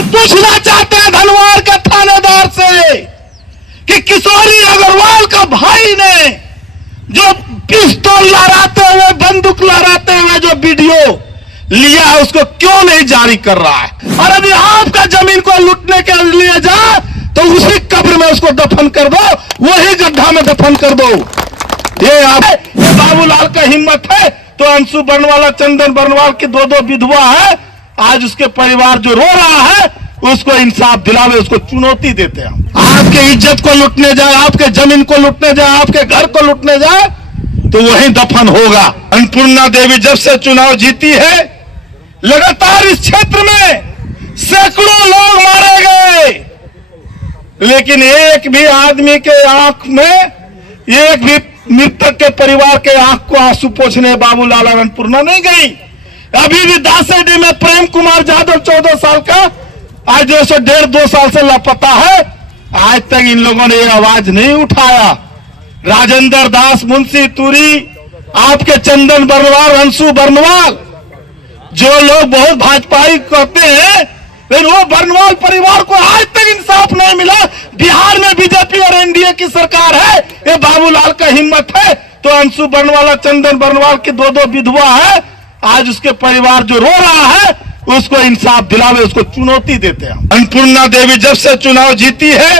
हम पूछना चाहते हैं धनवार के थानेदार से कि किशोरी अग्रवाल का भाई ने जो पिस्तौल लहराते हुए, बंदूक लहराते हुए जो वीडियो लिया है, उसको क्यों नहीं जारी कर रहा है? और अभी आपका जमीन को लूटने के लिए जाए तो उसी कब्र में उसको दफन कर दो, वही गड्ढा में दफन कर दो। ये बाबूलाल का हिम्मत है तो अंशु बर्नवाल, चंदन बर्नवाल की दो विधवा है, आज उसके परिवार जो रो रहा है उसको इंसाफ दिलावे, उसको चुनौती देते हैं। आपके इज्जत को लूटने जाए, आपके जमीन को लूटने जाए, आपके घर को लूटने जाए तो वही दफन होगा। अन्नपूर्णा देवी जब से चुनाव जीती है, लगातार इस क्षेत्र में सैकड़ों लोग मारे गए, लेकिन एक भी आदमी के आंख में, एक भी मृतक के परिवार के आंख को आंसू पोंछने बाबूलाल और अन्नपूर्णा नहीं गई। अभी भी दासेडी में प्रेम कुमार यादव 14 साल का आज 1.5-2 साल से लापता है, आज तक इन लोगों ने ये आवाज नहीं उठाया। राजेंद्र दास, मुंशी तुरी, आपके चंदन बर्नवाल, अंशु बर्नवाल, जो लोग बहुत भाजपाई कहते हैं, लेकिन वो बर्नवाल परिवार को आज तक इंसाफ नहीं मिला। बिहार में बीजेपी और एनडीए की सरकार है, ये बाबूलाल का हिम्मत है तो अंशु बर्नवाल, चंदन बर्नवाल की दो विधवा है, आज उसके परिवार जो रो रहा है उसको इंसाफ दिलावे, उसको चुनौती देते हैं। अन्नपूर्णा देवी जब से चुनाव जीती है,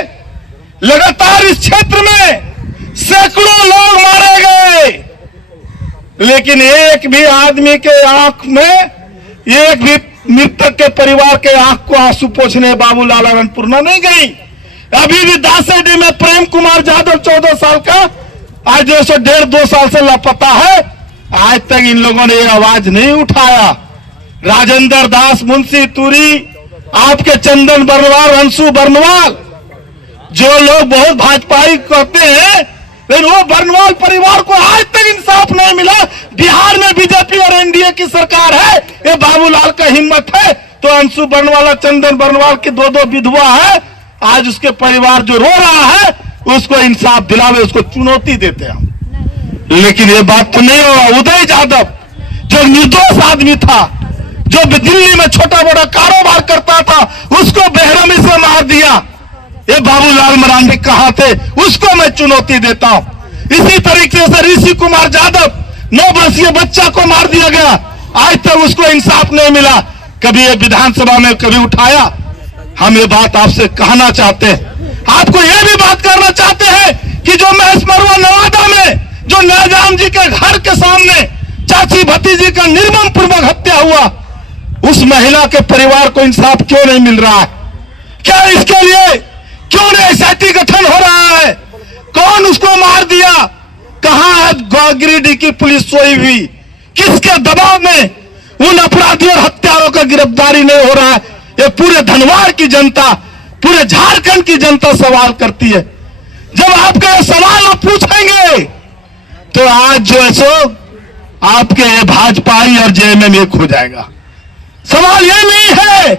लगातार इस क्षेत्र में सैकड़ों लोग मारे गए, लेकिन एक भी आदमी के आंख में, एक भी मृतक के परिवार के आंख को आंसू पोंछने बाबूलाल और अन्नपूर्णा नहीं गई। अभी भी दासेडी में प्रेम कुमार यादव 14 साल का आज 1.5-2 साल से लापता है, आज तक इन लोगों ने ये आवाज नहीं उठाया। राजेंद्र दास, मुंशी तुरी, आपके चंदन बर्नवाल, अंशु बर्नवाल, जो लोग बहुत भाजपाई कहते हैं, लेकिन वो बर्नवाल परिवार को आज तक इंसाफ नहीं मिला। बिहार में बीजेपी और एनडीए की सरकार है, ये बाबूलाल का हिम्मत है तो अंशु बर्नवाल, चंदन बर्नवाल की दो विधवा है, आज उसके परिवार जो रो रहा है उसको इंसाफ दिलावे, उसको चुनौती देते हैं। लेकिन ये बात तो नहीं होगा। उदय यादव जो निर्दोष आदमी था, जो दिल्ली में छोटा बड़ा कारोबार करता था, उसको बेरहमी से मार दिया। ये बाबूलाल मरांडी कहां थे, उसको मैं चुनौती देता हूं। इसी तरीके से ऋषि कुमार यादव 9 वर्षीय बच्चा को मार दिया गया, आज तक उसको इंसाफ नहीं मिला। कभी ये विधानसभा में कभी उठाया? हम ये बात आपसे कहना चाहते हैं, आपको ये भी बात करना चाहते हैं कि जो महेश मरुआ नवादा में जो नैजाम जी के घर के सामने चाची भतीजी का निर्मम पूर्वक हत्या हुआ, उस महिला के परिवार को इंसाफ क्यों नहीं मिल रहा है? क्या इसके लिए क्यों नहीं एसआईटी गठन हो रहा है? कौन उसको मार दिया? कहां है गिरिडीह की पुलिस सोई हुई? किसके दबाव में उन अपराधियों और हत्यारों का गिरफ्तारी नहीं हो रहा है? ये पूरे धनवार की जनता, पूरे झारखंड की जनता सवाल करती है। जब आपके ये सवाल आप पूछेंगे तो आज जो है सो आपके भाजपाई और जेएमएम एक हो जाएगा। सवाल ये नहीं है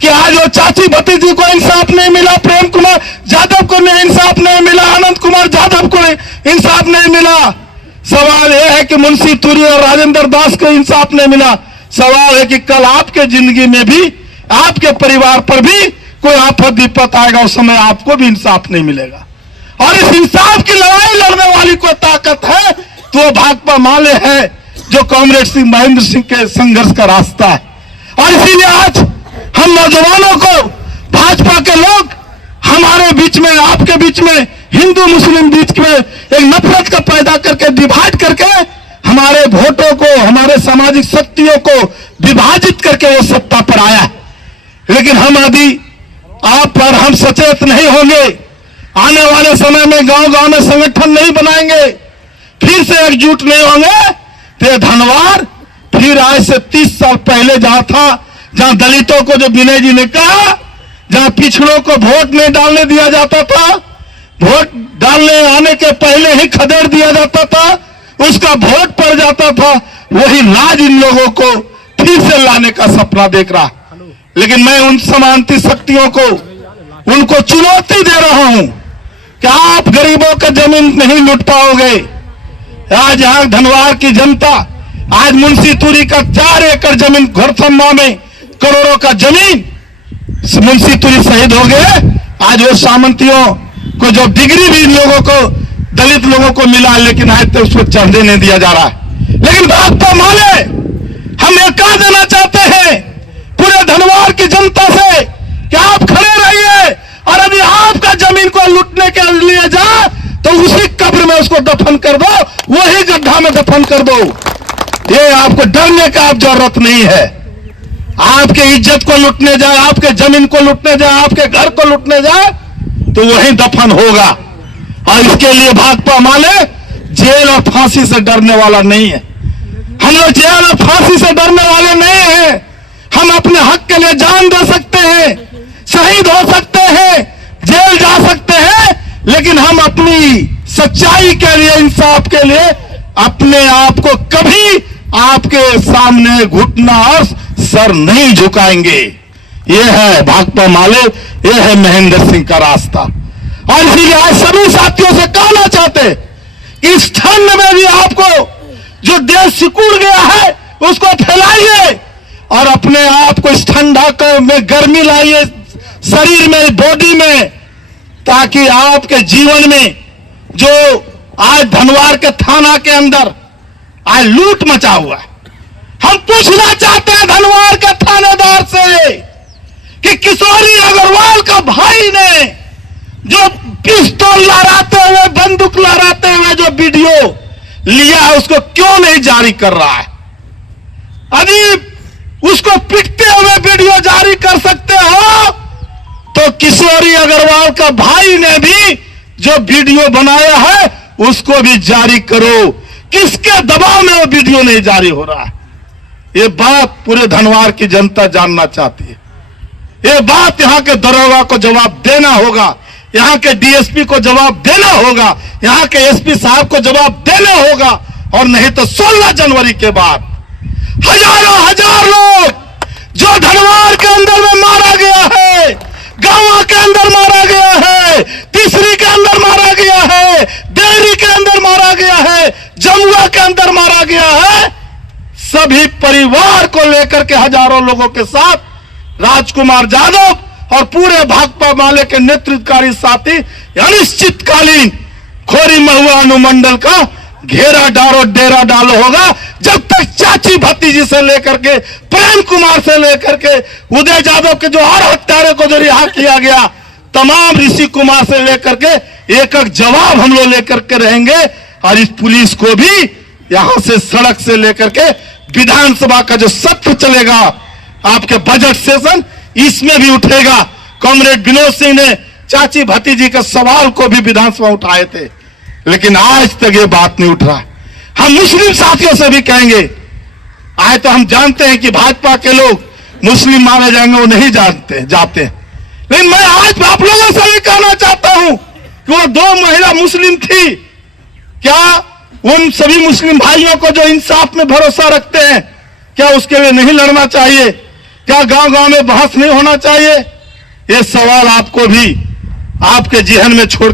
कि आज वो चाची भतीजी को इंसाफ नहीं मिला, प्रेम कुमार यादव को इंसाफ नहीं मिला, आनंद कुमार यादव को इंसाफ नहीं मिला। सवाल यह है कि मुंशी तुरी और राजेंद्र दास को इंसाफ नहीं मिला। सवाल है कि कल आपके जिंदगी में भी, आपके परिवार पर भी कोई आफत विपत आएगा, उस समय आपको भी इंसाफ नहीं मिलेगा। और इस इंसाफ की लड़ाई लड़ने वाली को ताकत है तो वो भाकपा माले है, जो कॉमरेड सिंह महेंद्र सिंह के संघर्ष का रास्ता है। और इसीलिए आज हम नौजवानों को, भाजपा के लोग हमारे बीच में, आपके बीच में, हिंदू मुस्लिम बीच में एक नफरत का पैदा करके, डिवाइड करके हमारे वोटों को, हमारे सामाजिक शक्तियों को विभाजित करके वो सत्ता पर आया। लेकिन हम यदि आप पर हम सचेत नहीं होंगे, आने वाले समय में गांव-गांव में संगठन नहीं बनाएंगे, फिर से एकजुट नहीं होंगे, तो ये धनवार फिर आज से 30 साल पहले जहां था, जहां दलितों को, जो विनय जी ने कहा, जहां पिछड़ों को वोट नहीं डालने दिया जाता था, वोट डालने आने के पहले ही खदेड़ दिया जाता था, उसका वोट पड़ जाता था, वही राज इन लोगों को फिर से लाने का सपना देख रहा। लेकिन मैं उन समांती शक्तियों को, उनको चुनौती दे रहा हूं कि आप गरीबों का जमीन नहीं लूट पाओगे। आज यहाँ धनवार की जनता, आज मुंशी तुरी का 4 एकड़ जमीन घोड़थम्मा में करोड़ों का जमीन मुंशी तुरी शहीद हो गए, आज वो सामंतियों को जो डिग्री भी लोगों को, दलित लोगों को मिला, लेकिन आज तो उसको चढ़ने नहीं दिया जा रहा है। लेकिन भाकपा माले हम ये कह देना चाहते हैं पूरे धनवार की जनता से कि आप खड़े रहिए, और यदि आपका जमीन को लूटने के लिए जाए तो उसी कब्र में उसको दफन कर दो, वही गड्ढा में दफन कर दो। ये आपको डरने का आप जरूरत नहीं है। आपके इज्जत को लूटने जाए, आपके जमीन को लूटने जाए, आपके घर को लूटने जाए तो वही दफन होगा। और इसके लिए भाकपा माले जेल और फांसी से डरने वाला नहीं है। हम लोग जेल और फांसी से डरने वाले नहीं हैं। हम अपने हक के लिए जान दे सकते हैं, शहीद हो सकते हैं, जेल जा सकते हैं, लेकिन हम अपनी सच्चाई के लिए, इंसाफ के लिए अपने आप को कभी आपके सामने घुटना और सर नहीं झुकाएंगे। यह है भाकपा माले, यह है महेंद्र सिंह का रास्ता। और इसीलिए आज सभी साथियों से कहना चाहते इस ठंड में भी आपको जो देश सिकुड़ गया है उसको फैलाइए और अपने आप को इस ठंडा में गर्मी लाइए शरीर में, बॉडी में, ताकि आपके जीवन में जो आज धनवार के थाना के अंदर आज लूट मचा हुआ है, हम पूछना चाहते हैं धनवार के थानेदार से कि किशोरी अग्रवाल का भाई ने जो पिस्तौल लहराते हुए, बंदूक लहराते हुए जो वीडियो लिया है उसको क्यों नहीं जारी कर रहा है? यदि उसको पिटते हुए वीडियो जारी कर सकते हो तो किशोरी अग्रवाल का भाई ने भी जो वीडियो बनाया है उसको भी जारी करो। किसके दबाव में वो वीडियो नहीं जारी हो रहा है? ये बात पूरे धनवार की जनता जानना चाहती है। ये बात यहाँ के दरोगा को जवाब देना होगा, यहाँ के डीएसपी को जवाब देना होगा, यहाँ के एसपी साहब को जवाब देना होगा। और नहीं तो 16 जनवरी के बाद हजार लोग जो धनवार के अंदर में मारा गया है, गांव के अंदर मारा गया है, तीसरी के अंदर मारा गया है, डेहरी के अंदर मारा गया है, जमुआ के अंदर मारा गया है, सभी परिवार को लेकर के हजारों लोगों के साथ राजकुमार यादव और पूरे भाकपा माले के नेतृत्वकारी साथी अनिश्चितकालीन खोरी महुआ अनुमंडल का घेरा डालो, डेरा डालो होगा जब तक चाची भतीजी से लेकर के प्रेम कुमार से लेकर के उदय यादव के जो और हत्यारे को जो रिहा किया गया, तमाम ऋषि कुमार से लेकर के एक एक जवाब हम लोग लेकर के रहेंगे। और इस पुलिस को भी यहां से सड़क से लेकर के विधानसभा का जो सत्र चलेगा, आपके बजट सेशन, इसमें भी उठेगा। कॉमरेड विनोद सिंह ने चाची भतीजी के सवाल को भी विधानसभा उठाए थे, लेकिन आज तक ये बात नहीं उठ रहा। हम मुस्लिम साथियों से भी कहेंगे, आज तो हम जानते हैं कि भाजपा के लोग मुस्लिम माने जाएंगे, वो नहीं जाते, लेकिन मैं आज आप लोगों से भी कहना चाहता हूं कि वो 2 महिला मुस्लिम थी, क्या उन सभी मुस्लिम भाइयों को जो इंसाफ में भरोसा रखते हैं, क्या उसके लिए नहीं लड़ना चाहिए? क्या गांव-गांव में बहस नहीं होना चाहिए? ये सवाल आपको भी आपके जहन में छोड़